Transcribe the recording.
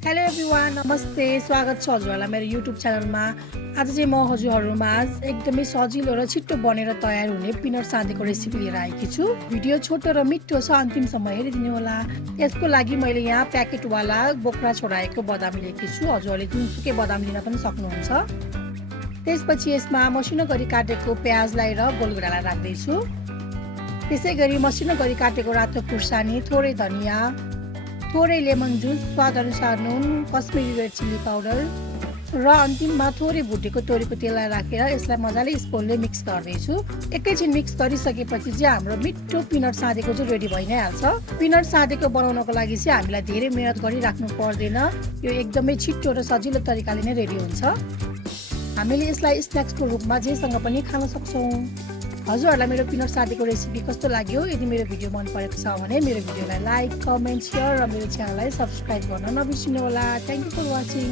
Hello everyone, नमस्ते। स्वागत छ हजुरहरूलाई मेरो युट्युब च्यानलमा। आज चाहिँ म हजुरहरूमा एकदमै सजिलो र छिट्टो बनेर तयार हुने पिनट साँदेको रेसिपी लिएर आएकी छु। भिडियो छोटो र मिठो छ, अन्तिमसम्म हेरिदिनु होला। यसको लागि मैले यहाँ प्याकेटवाला बोक्रा छोडाएको बदाम लिएकी छु। हजुरहरूले जुनसुकै बदाम लिन पनि सक्नुहुन्छ। त्यसपछि यसमा मसिनो गरी काटेको प्याजलाई र गोलगुडालाई राख्दैछु। त्यसै गरी मसिनो गरी काटेको रातो खुर्सानी, थोरै धनियाँ, थोरै लेमन जुस, स्वाद अनुसार नुन, कश्मिरी रेड चिल्ली पाउडर र अन्तिममा थोरै भुटेको तोरीको तेललाई राखेर यसलाई मजाले स्पुनले मिक्स गर्दैछु। एकैछिन मिक्स गरिसकेपछि चाहिँ हाम्रो मिठो पिनट साँदेको चाहिँ रेडी भइ नै हाल्छ। पिनट साँदेको बनाउनको लागि चाहिँ हामीलाई धेरै मेहनत गरिराख्नु पर्दैन। यो एकदमै छिट्टो र सजिलो तरिकाले नै रेडी हुन्छ। हामीले यसलाई स्न्याक्सको रूपमा जेसँग पनि खान सक्छौँ। हजुरहरूलाई मेरो पिनट साँदेको रेसिपी कस्तो लाग्यो? यदि मेरो भिडियो मन परेको छ भने मेरो भिडियोलाई लाइक, कमेन्ट, सेयर र मेरो च्यानललाई सब्सक्राइब गर्न नबिर्सिनु होला। Thank you for watching.